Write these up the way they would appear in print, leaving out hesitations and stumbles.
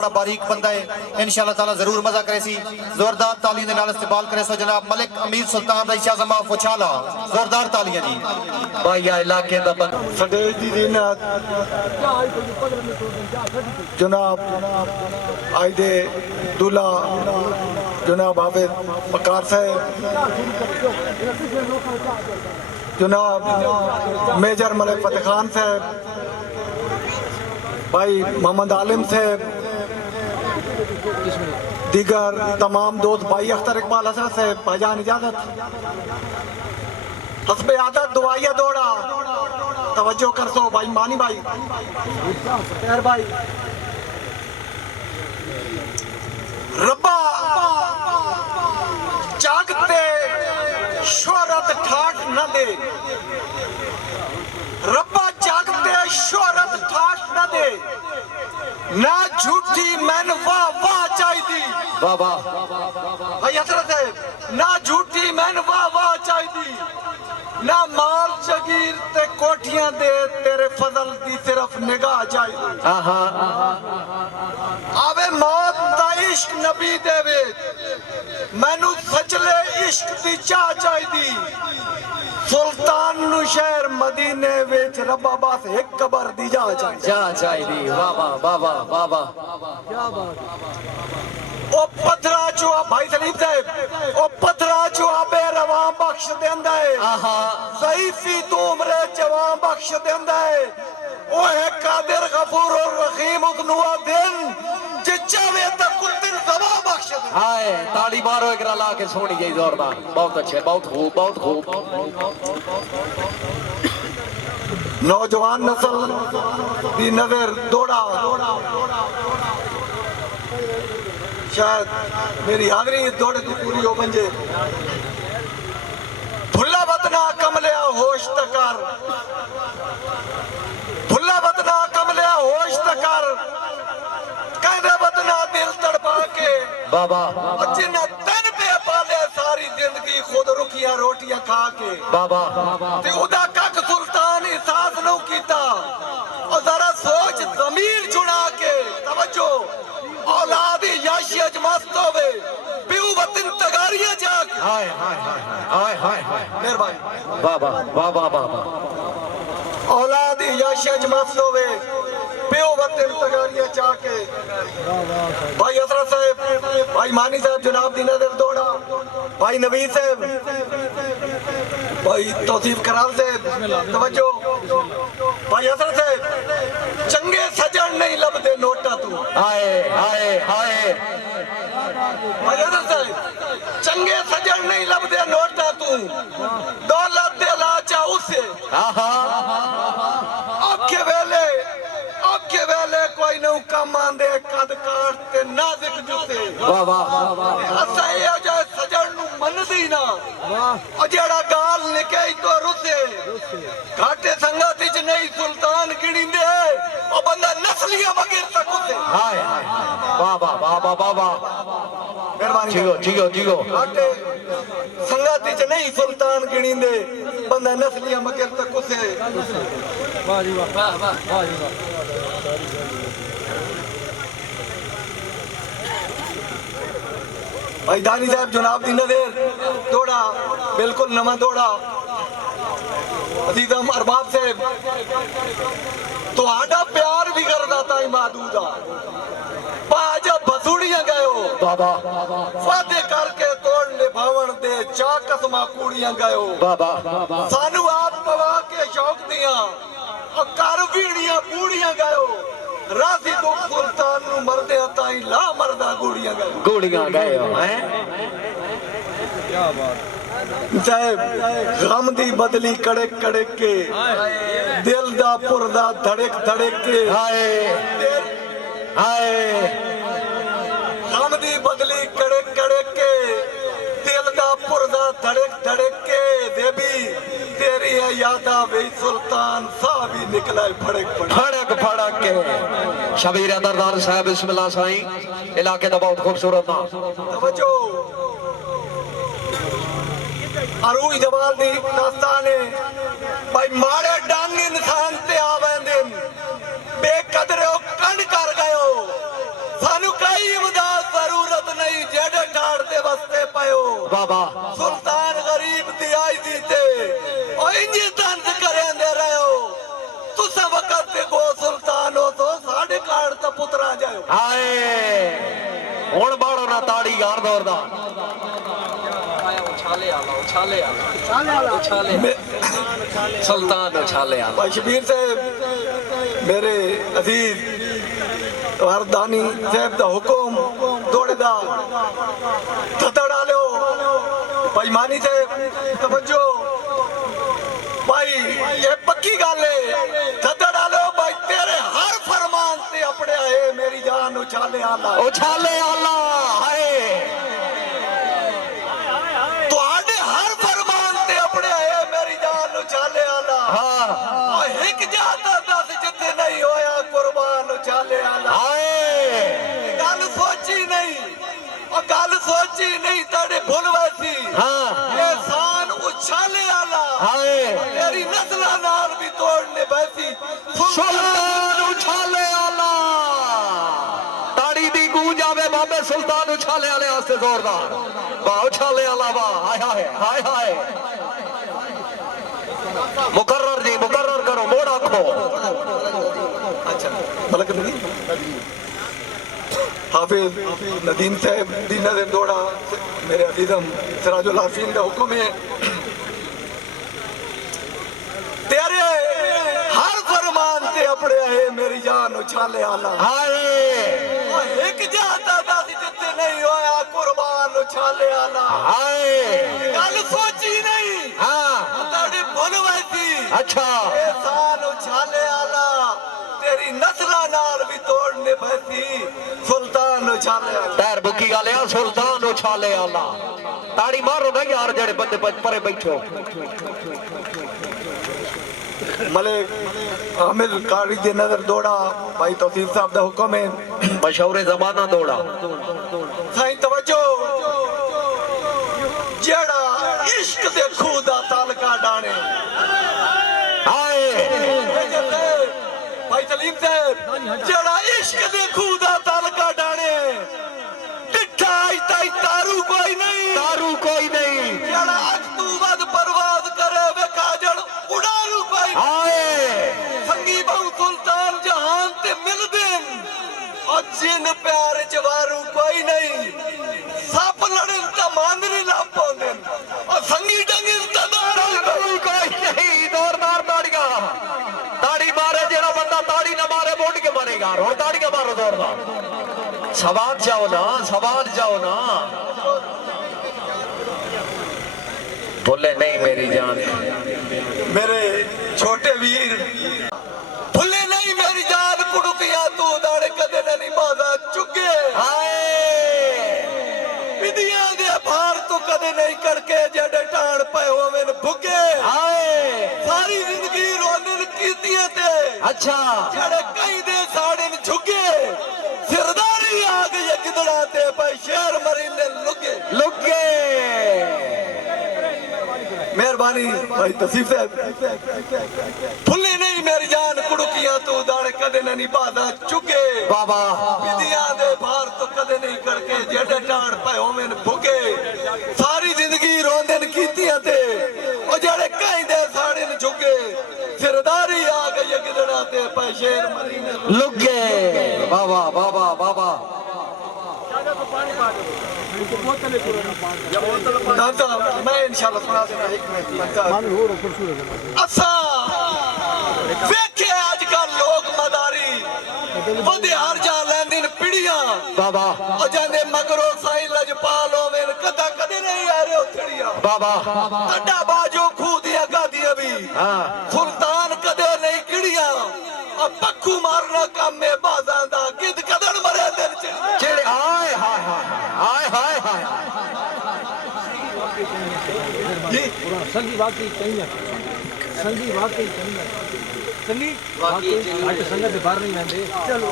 बड़ा बारीक बंदा है, इंशाअल्लाह ताला जरूर मजा करे सी। जोरदार तालियों के नाल इस्तकबाल करे सो जनाब मलिक अमीर सुल्तान दा शाहजमा फुछाला, जोरदार तालियां जी भाई या इलाके दा सदेश दी दीनात जनाब आयदे दूल्हा जनाब हाफिज मकार साहब, जनाब मेजर मलिक फतेह खान साहब, भाई मोहम्मद आलिम साहब, दीगर तमाम दोस्त भाई अख्तर इकबाल हसरत साहब, भाईजान इजाजत हस्बे आदत दुआया दौड़ा तवज्जो कर सो भाई मानी भाई यार भाई रब्बा जागते शोहरत ठाट न दे, रब्बा जागते शोहरत ठाट न दे, ना झूठी मैन वाह वाह चाहिदी बाबा भाई हजरत है, ना झूठी मैन वाह वाह चाहिदी, ना माल जगीर ते कोठियां दे, तेरे फजल दी सिर्फ निगाह चाहिदी। आवे मौत दा इश्क नबी देवे, मैनू सचले इश्क दी चाह चाहिदी, सुल्तान नु शहर मदीने विच रब्बा बस एक कबर दी जा चाहिदी। बाबा बाबा बाबा ओ पथरा चुआ भाई सलीम साहब, ओ पथरा चुआ बेरवा बख्श देंदा है, सही सी तू उम्रे जवां बख्श देंदा है, ओ है कादिर गफूर और रहीम उदनुआ दिन जे चाहे ता कुल दिन सवा बख्श दे। हाय ताली मारो एक ला के सोनी गई जोरदार, बहुत अच्छे, बहुत खूब, बहुत खूब। नौजवान नस्ल दी नजर दौड़ा, शायद मेरी हाजरी दौड़े की पूरी हो बंजे, भुल्ला बतना कमलिया होश तकर, भुल्ला बतना कमलिया होश तकर, कहने बतना दिल तड़पा के बाबा जिन्हें तन पे पाले सारी जिंदगी खुद रुखिया रोटियां खा के बाबा ते उदा कक सुल्तान एहसास नौ कीता, और जरा सोच जमीर जुड़ा के तवज्जो औलाद याशी अजमस्त होवे पिऊ वतन तगारियां जाग। हाय हाय हाय हाय हाय हाय मेहरबानी बाबा बाबा बाबा औलाद याशी अजमस्त होवे पिऊ वतन तगारियां जाके। भाई हजरत साहब, भाई मानी साहब जनाब दी नजर दौड़ा, भाई नवीद साहब, भाई तौसीफ कराल साहब तवज्जो, भाई हजरत साहब चंगे सजन नहीं लभदे नोटा तू, हाय हाय हाय भाई हजरत साहब चंगे सजन नहीं लभदे नोटा तू, दौलत दे लाचा उसे औखे वेले कोई नौ कम आंदे कद काटते नाजुक जुते। बाबा असा ये जाए सजन नु मनदी ना, और जेड़ा गाल निके तो रुसे, घाटे संगत विच नहीं सुल्तान गिणींदे, ओ बंदा नस्लियां बगैर तक उसे। हाय हाय बाबा बाबा बाबा मेहरबानी जियो जियो जियो घाटे संगत विच नहीं सुल्तान गिणींदे, बंदा नस्लियां बगैर तक उसे। वाह जी वाह वाह वाह जी वाह। भाई दानी साहब जनाब दी नजर दौड़ा, बिल्कुल नवा दौड़ा, अजीजम अरबाब साहब तो आडा प्यार भी करदा ताई मादूदा पाजा बसुड़ियां गयो बाबा फादे करके तोड़ ले भावण दे चा कसमा कूड़ियां गयो बाबा सानू आप पवा के शौक दिया और कर बीड़ियां बूड़ियां गयो, राजी तो सुल्तान नु मरदे ताई ला मरदा गोड़ियां गयो। गोलियां गए हो हैं क्या बात साहब, गम दी बदली कड़क कड़क के, दिल दा पुरदा धड़क धड़क के, हाय हाय गम दी बदली कड़क कड़क के, दिल दा पुरदा धड़क धड़क के, देवी तेरी यादा वे सुल्तान सा भी निकला फड़क फड़क फड़क के। शबीर दरदार साहब बिस्मिल्लाह साईं, इलाके दा बहुत खूबसूरत ना तवज्जो अरूई जवाल दी दास्तान है भाई, मारे डांग इंसान ते आवेंदे बेकदरे कंड कर गयो, पायो बाबा सुल्तान गरीब दी आई दी ते ओ इंजे तंज करेंदे रहो तुसा वक्त ते गो सुल्तान हो तो साढ़े काड़ ता पुत्रा जाओ हाय हुण बाड़ो ना ताड़ी यार जोरदार सुल्तान उछाले आला भाई शबीर साहब मेरे अजीज वरदानी साहब दा हुकुम दौड़े दा थतड़ डालो भाई मानी साहब तवज्जो भाई ये पक्की गल है थतड़ डालो भाई तेरे हर फरमान से अपने आए मेरी जान उछाले आला हाय ਤੁਹਾਡੇ ਹਰ ਫਰਮਾਨ ਤੇ ਆਪਣੇ ਆਏ ਮੇਰੀ ਜਾਨ ਉਛਾਲੇ ਆਲਾ हाँ ਓ ਇੱਕ ਜਾਤਾ ਦੱਸ ਜਿੱਥੇ ਨਹੀਂ ਹੋਇਆ ਕੁਰਬਾਨ ਉਛਾਲੇ ਆਲਾ हाय ਗੱਲ ਸੋਚੀ ਨਹੀਂ ਉਹ ਗੱਲ ਸੋਚੀ ਨਹੀਂ ਤੁਹਾਡੇ ਭੁੱਲ ਵੈਸੀ हाँ ਇਹਸਾਨ ਉਛਾਲੇ ਆਲਾ हाय ਤੇਰੀ ਨਸਲਾਂ ਨਾਲ ਵੀ ਤੋੜਨੇ ਬੈਸੀ सुल्तान उछाले आला ताड़ी दी गूंज आवे बाबे सुल्तान उछाले आले आस्ते जोरदार वाह उछाले आला वाह हाय हाय हाय हाय मुकर्रर जी मुकर्रर करो मोड़ आंखो अच्छा मलक नदीम हाफिज नदीम साहब दीना दिन दौड़ा मेरे अजीजम सिराजुल हाफिज का हुक्म है तेरे हर फरमान ते अपने आए मेरी जान उछाले आला हाय एक जाता दस जिते नहीं होया कुर्बान उछाले आला हाय गल सोची नहीं हाँ ताड़ी भुल वैसी अच्छा एहसान उछाले आला तेरी नस्ला नाल भी तोड़ने बैसी सुल्तान उछाले आला पैर बुकी आलिया सुल्तान उछाले आला ताड़ी मारो ना यार जेड़े बंदे परे बैठो मलिक आमिर कारी दे नजर दौड़ा भाई तौसीफ साहब दा हुक्म है मशहूर जमाना दौड़ा साईं तवज्जो जेड़ा इश्क दे खूदा तालका डाणे हाय भाई सलीम साहब जेड़ा इश्क दे खूदा तालका डाणे डिठा ताई तारू कोई नहीं जेड़ा अज तू वद परवाज करे वे काजल उड़ारू कोई हाय संगी बहु सुल्तान जहान ते मिल देन और जिन प्यार जवारू कोई नहीं सप लड़न ता मांदरी ला पाउंदे और संगी डंगिन ता दारू कोई नहीं जोरदार ताड़ियां ताड़ी मारे जेड़ा बंदा ताड़ी ना मारे बोट के मारेगा और ताड़ियां मारो जोरदार सवाल जाओ ना बोले नहीं मेरी जान मेरे छोटे वीर भुले नहीं मेरी जान कुड़ुकिया तू दाड़े कदे नहीं बाजा चुके हाय विधियां दे भार तू कदे नहीं करके जड़े टाण पे होवे भुगे हाय सारी जिंदगी रोंदन कीतियां ते अच्छा जड़े कई दे साड़न झुगे सिरदारी आ गई गिदड़ा ते पे शेर मरीने लुगे मेहरबानी भाई तसीफ साहब फुल्ले नहीं मेरी जान कुड़ुकिया तू दाड़े कदे नहीं बाधा चुके बाबा विधियां दे भार तो कदे नहीं करके जेड़े टाण पे होवेन भुगे सारी जिंदगी रोंदन कीतियां ते ओ जेड़े कई दे साड़न झुगे सिरदारी आ गई गिदड़ा ते पे शेर मरीने लुगे बाबा दादा मैं इंशाल्लाह सुना देना एक मिनट असा वेखे आजकल लोग मदारी वधे हर जा लैंदिन पीढ़ियां बाबा ओ जाने मगरो साईं लजपाल होवेन कदा कदे नहीं आ रहे उथड़ियां बाबा अड्डा बाजो खूदिया गादियां भी हाँ सुल्तान कदे नहीं किड़ियां और पक्खू मारना काम में बाजां दा गिद कदन मरे दिन जेड़े हाय जी संगी वाकई चाहिए संगी वाकई चाहिए संगी वाकई आज संगत बाहर नहीं आते चलो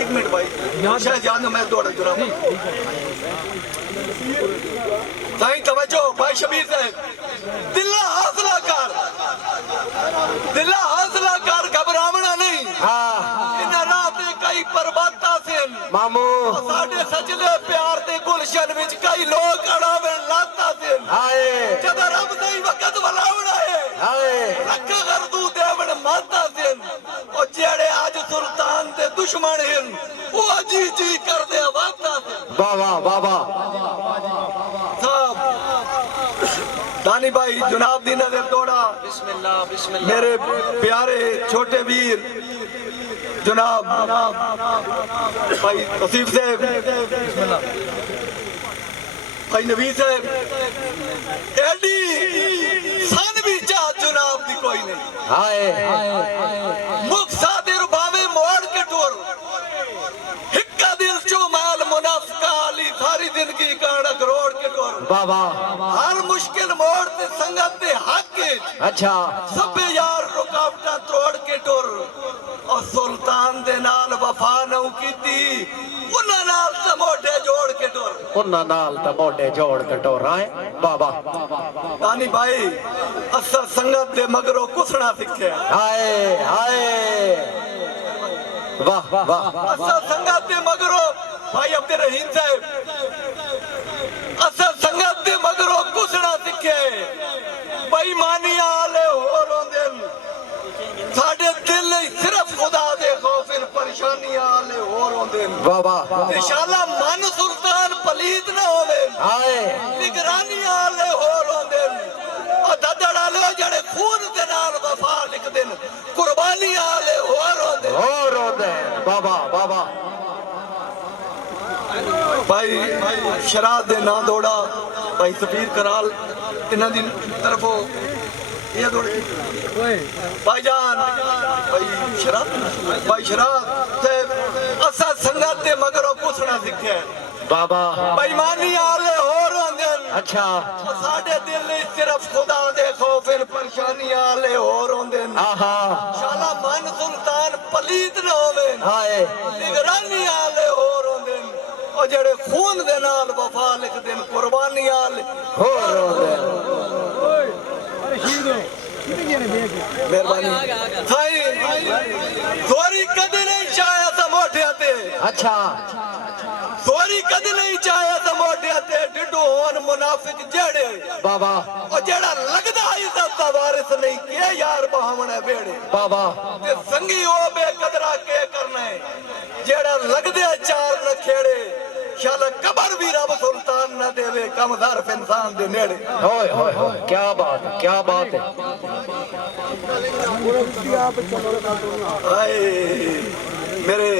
एक मिनट भाई शायद जानो मैं दौड़ा जरा साईं तवज्जो भाई शबीर साहब दिला हौसला कर घबरावना नहीं हाँ इन रात कई पर्वता से दिन मामू साडे सजले प्यार दे गुलशन विच कई लोग अड़ावे लाता दिन हाय जब रब दे वक्त वलावना है हाय लख गर्दू देवन माता दिन और जेड़े आज सुल्तान दे दुश्मन हैं वो जी जी कर दे वाता दिन बाबा बाबा साहब दानी भाई जुनाब दी नजर दौड़ा बिस्मिल्लाह बिस्मिल्लाह मेरे प्यारे छोटे वीर जनाब भाई तसीफ साहब भाई नबी साहब एडी सन भी चाह जनाब दी कोई नहीं हाय मुक्सादिर बावे मोड़ के टोर हिक्का दिल चो माल मुनाफका अली सारी जिंदगी काड़ा करोड़ के टोर बाबा हर मुश्किल मोड़ ते संगत दे हक के अच्छा सबे यार रुकावटा तोड़ के टुर और सुल्तान दे नाल वफा नऊ कीती उन्हां नाल ते मोढे जोड़ के टुर उन्हां नाल ते मोढे जोड़ के टोर आए बाबा दानी भाई असर संगत दे मगरों कुसना सीखे हाय हाय वाह वाह असर संगत दे मगरों भाई अब्दुल रहीम साहब असर संगत दे मगरों कुसना सीखे बेईमानी आले हो रोंदे साडे दिल सिर्फ खुदा दे खौफ इन परेशानी आले हो रोंदे बाबा इंशाअल्लाह मन सुल्तान पलीत न होवे हाय निगरानी आले हो रोंदे और ददड़ आले जड़े खून दे नाल वफा लिख देन कुर्बानी आले हो रोंदे बाबा बाबा भाई शराब दे ना दौड़ा भाई सफीर कराल इन्हां दी तरफों ये दौड़ भाईजान भाई शराब ते असा संगत दे मगरों कुसना सीखे बाबा बेईमानी आले हो रोंदे अच्छा साडे दिल सिर्फ खुदा दे खौफ इन परेशानी आले हो रोंदे आहा शाला मन सुल्तान पलीत न होवे हाय निगरानी आले हो रोंदे और जेड़े खून दे नाल वफा लिख देन कुर्बानी आले हो रोंदे अरे शीर दो कितने जने देख मेहरबानी साई सोरी कदे नहीं चाहे ता मोढे ते अच्छा सोरी कदे नहीं चाहे ता मोढे ते डिडो होन मुनाफिक जेड़े बाबा और जेड़ा लगदा इज्जत दा वारिस नहीं के यार बहावणे बेड़े बाबा ते संगी ओ बेकदरा के करना है जेड़ा लगदे चार न खेड़े शाला कबर भी रब सुल्तान न देवे कम zarf इंसान दे नेड़े होय होय होय क्या बात है हाय मेरे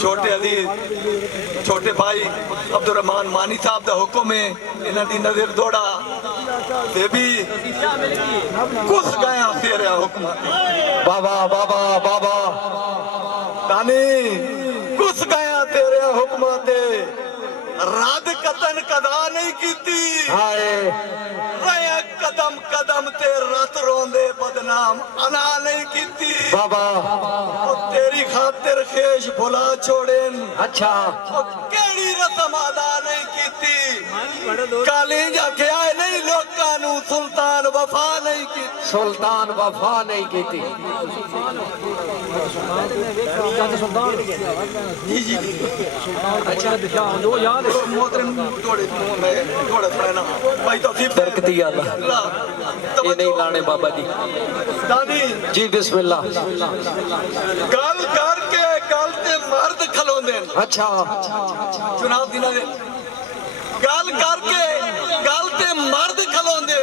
छोटे अजीज छोटे भाई अब्दुल रहमान मानी साहब दा हुक्म है इन्हां दी नजर दौड़ा ते भी कुछ गया तेरे हुक्म बाबा बाबा बाबा तानी कुछ गया तेरे हुक्म ते राद कतन कदा नहीं कीती हाय रया कदम कदम ते रत रोंदे बदनाम अना नहीं कीती बाबा और तेरी खातिर खेश भुला छोड़ेन अच्छा और केड़ी रस्म अदा नहीं कीती काली आख्या नहीं लोकां नू सुल्तान वफा नहीं कीती सुल्तान वफा नहीं कीती जी जी अच्छा दिशा दो याद है मोहतरम थोड़े सुना भाई तो बरकती अल्लाह ये नहीं लाने बाबा जी दादी जी बिस्मिल्लाह गल करके गल ते मर्द खलोंदे अच्छा चुनाव दिना दे गल करके गल ते मर्द खलोंदे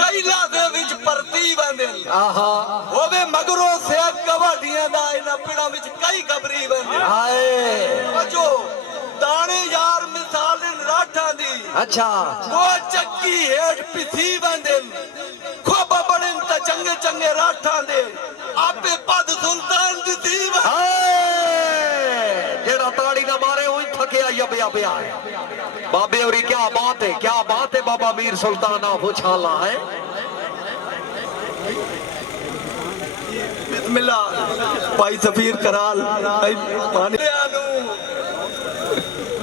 कई लादे विच परती बंदे आहा होवे मगरों से कवाडियां दा इना पिड़ा विच कई खबरी बंदे हाय अजो दाने यार मिसाल राठा दी अच्छा वो चक्की हेठ पिसी बंदे खोबा बड़े त चंगे चंगे राठा दे आपे पद सुल्तान दी दी हाय जेड़ा ताड़ी ना मारे वही थकिया यबिया पिया है बाबे और क्या बात है बाबा मीर सुल्तान आप उछाला है बिस्मिल्लाह भाई सफीर कराल भाई पानी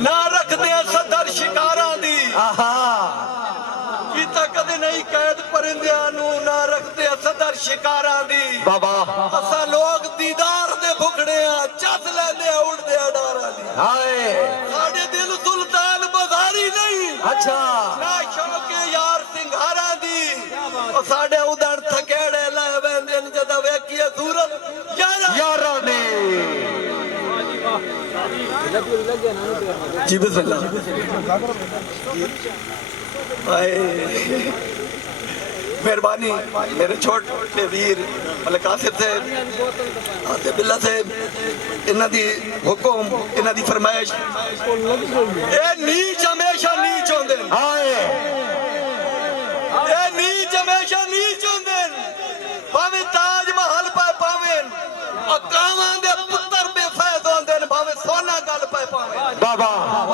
ना रख दे सदर शिकारा दी आहा कीता कदे नहीं कैद परिंदियां नू ना रखते सदर शिकारां दी बाबा असा लोग दीदार दे भुखड़े आ चस लेंदे आ उड़दे आ डारां दी हाय साडे दिल सुल्तान बाजारी नहीं अच्छा ना शौके यार सिंघारा दी ओ साडे उदड़ थकेड़े ले वेंदे न जद वेखिए सूरत यारा ने जी बिस्मिल्लाह मेहरबानी मेरे छोटे वीर मलिक आसिफ साहब आसिफ बिल्ला साहब इन्हां दी हुक्म इन्हां दी फरमाइश ए नीच हमेशा नीच होंदे न हाय ए नीच हमेशा नीच होंदे न भावे ताज महल पे पावेन अकावां दे पुत्तर बेफैद होंदे न भावे सोना गल पे पावेन बाबा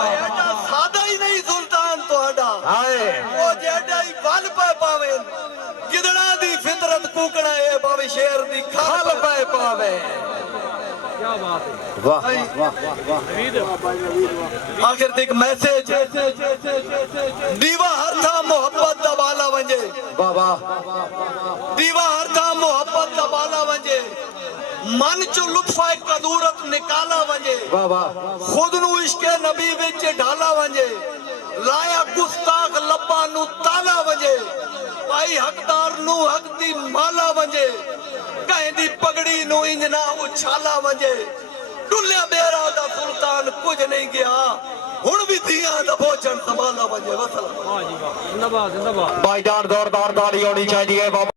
एडा सादा ही नहीं सुल्तान तोड़ा हाय ओ जेडा ही गल पे पावेन गिदड़ा दी फितरत कूकड़ा है भावे शेर दी खाल खाल पे पावे क्या बात है वाह आखिर ते एक मैसेज दीवा हर था मोहब्बत दा बाला वंजे बाबा दीवा हर था मोहब्बत दा बाला वंजे मन चो लुत्फा कदूरत निकाला वंजे बाबा खुद नु इश्के नबी विच ढाला वंजे लाया गुस्ताख लब्बा नु ताला वंजे भाई हकदार नु हक दी माला वंजे कहीं दी पगड़ी नु इंजना उछाला वंजे डुलिया बेरा दा सुल्तान कुछ नहीं गया हुण भी दियां दा भोजन संभाला वंजे वसला वाह जी वाह जिंदाबाद जिंदाबाद भाईजान जोरदार ताली होनी चाहिए बाबा